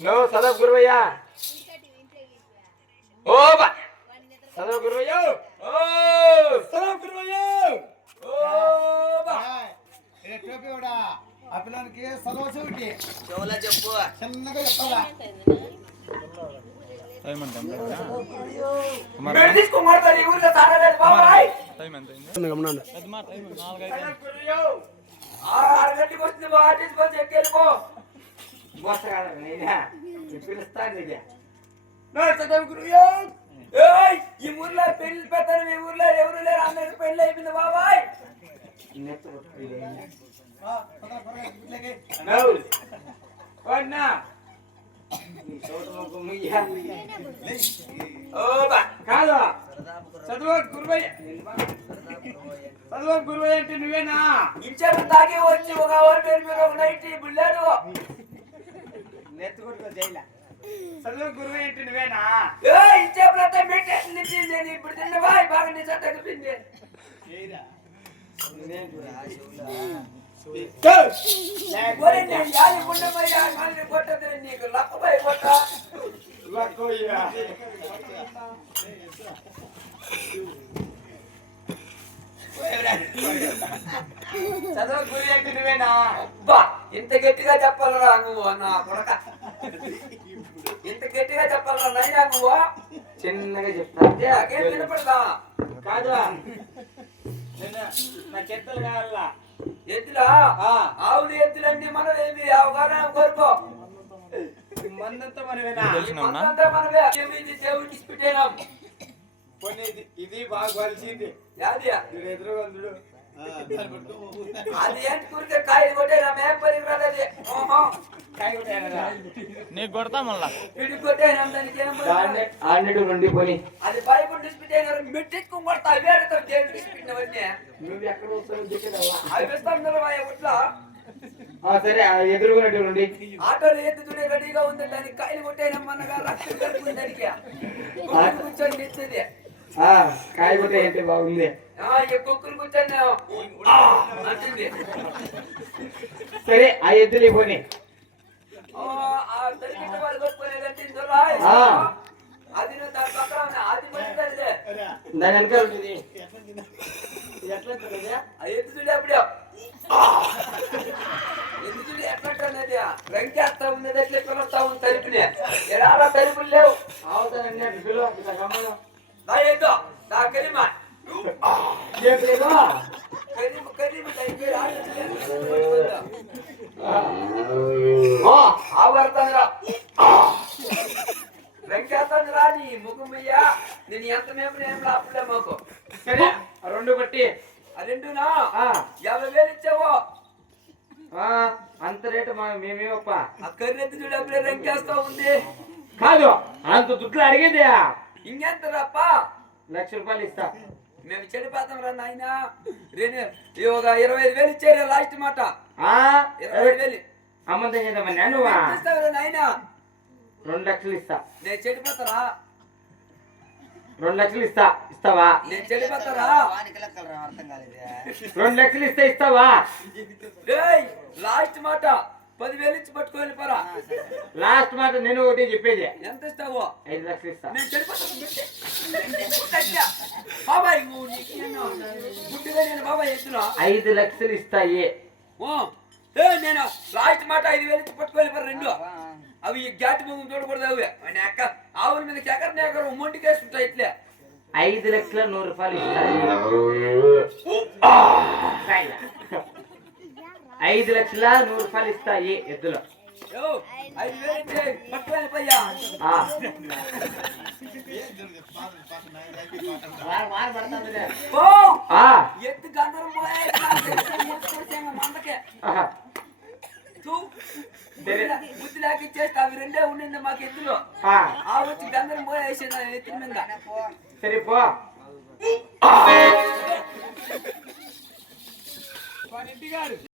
No, sadap Guruvaya. Oh, Pak. Sadap Guruvaya. Oh, sadap Guruvaya. Oh, Pak. Ini topi udah. Apilanki sadap cuti. చెవులా చెప్పు చిన్నగా చెప్పాలా. Time ఎంత Berdis kumar tadi udah sana dari bawah. Time ఎంత గమనండి. అది మా time 4-5 Sadap Guruvaya. అరగంటకి వస్తుంది బాటిస్ కొంచెం ఎక్కేళ్ళిపో మోసగాడు నేనా పిలుస్తాను నీకే నా సదం గురుయో ఏయ్ ఈ ఊర్లో పెళ్లి పెద్దలు మీ ఊర్లో ఎవరు లేరు అందరికి పెళ్లి అయిపోయింది బాబాయ్ నెత్త కొన్నా కాదు చదువు గురువయ్య చదువు గురువయ్య అంటే నువ్వేనా ఇచ్చారు తాగి వచ్చి ఒక ఎవరి పేరు మీద ఒక నైట్ బుల్లేదు నెత్తుకుంటూ జైలా చదువు గురువయ్య అంటే నువ్వేనా ఇచ్చేప్పుడంతా మెడిటేషన్ నిచ్చింది నేను ఇప్పుడు తిన్నవా బాగా నీ చట్ట తగ్గిపోయింది నీకు లక్కపై కొట్ట చదువు గురి అంటే నువ్వేనా బా ఇంత గట్టిగా చెప్పాలరా నువ్వు నా కొడక ఇంత గట్టిగా చెప్పాలరా నైనా నువ్వు చిన్నగా చెప్తా నాకేం వినపడదా కాదు నాకు ఎత్తులు కావాలా ఎత్తులా ఆవులు ఎత్తులన్నీ మనమేమి అవగాహన కోరుకో మందంతా మనమేనా మందంతా మనమే దేవుడికి పెట్టేనాం ఇది బాగా కలిసింది ఎదురుగందుడు అది ఏంటి కూరితే కాయలు కొట్టేనా మేం పనికి రాలేదు కాయ కొట్టేనా నీకు కొడతా మళ్ళా పిడి కొట్టేనా దానికి ఆన్నెడు నుండి పోని అది బైబుల్ డిస్పిటైనర్ మెట్టిక్కు కొడతా వేడతో దేవుడు డిస్పిటైనవన్నీ నువ్వు ఎక్కడ వస్తావు చెప్పేదవ్వా అవి వస్తాను ఒట్లా సరే ఎదురుకున్నట్టు నుండి ఆటోలు ఎత్తుతుడే రెడీగా ఉంది దానికి కాయలు కొట్టేనమ్మన్నగా రక్తం కలుపుకుంది దానికి కూర్చొని ఎత్తుంది కాయ కొట్టే అంటే బాగుంది కుక్కలు కూర్చొని అంటుంది సరే ఆ ఎద్దులు పోనీ అది దాని పక్కన అది దాని వెనకాల ఉంటుంది ఎట్లా ఎత్తుతుడే అప్పుడే ఎత్తుతుడే ఎట్లంటున్నది వెంకేస్తా ఉన్నది ఎట్లా పిలుస్తా ఉంది తలుపుని ఎలా తలుపులు లేవు అవుతానండి పిలువ నా ఏదో నా కరీమా వెంకేస్తాను రాని ముఖమయ్యా నేను ఎంత మేము అప్పుడే మాకు సరే రెండు బట్టి రెండునా 50,000 ఇచ్చావు అంత రేటు మేమేమప్ప ఆ కర్రెత్తి చూడు అప్పుడే వెంకేస్తా ఉంది కాదు అంత దుడ్లు అడిగేది ఇంకెంత రప్ప 1,00,000 రూపాయలు ఇస్తా మేము చెడిపోతాం రా నాయన ఒక 25,000 ఇచ్చారు లాస్ట్ మాట 25,000 అమ్మంతం చేద్దామని నువ్వు ఇస్తావు నాయన 2,00,000 ఇస్తా నేను చెడిపోతారా 2,00,000 ఇస్తావా నేను చెడిపోతారా 2,00,000 ఇస్తే ఇస్తావా లాస్ట్ మాట 10,000 ఇచ్చి పట్టుకోవాలి పరా లాస్ట్ మాట నేను ఒకటి చెప్పేది ఎంత ఇస్తావో 5,00,000 ఇస్తా నేను బాబాయ్ బాబాయ్ ఎత్తున్నా 5,00,000 ఇస్తాయి నేను లాస్ట్ మాట 5,000 ఇచ్చి పట్టుకోవాలి పరా రెండు అవి గ్యాటి మొహం చూడకూడదు అవి అక్క ఆవుల మీద ఎకర మొంటికి వేస్తుంటాయి ఇట్లే 5,00,000 100 రూపాయలు ఇస్తాయి 5,00,000 100 రూపాయలు ఇస్తాయి ఎద్దులో ఎత్తు గందరం ఊరికే ఆహా. తూ. బుద్ధి లేక ఇచ్చేస్తే అవి రెండే ఉండింది మాకు ఎత్తులో ఆ, ఆ వచ్చి గందరం పోయేసి ఎత్తిన మీద సరే పో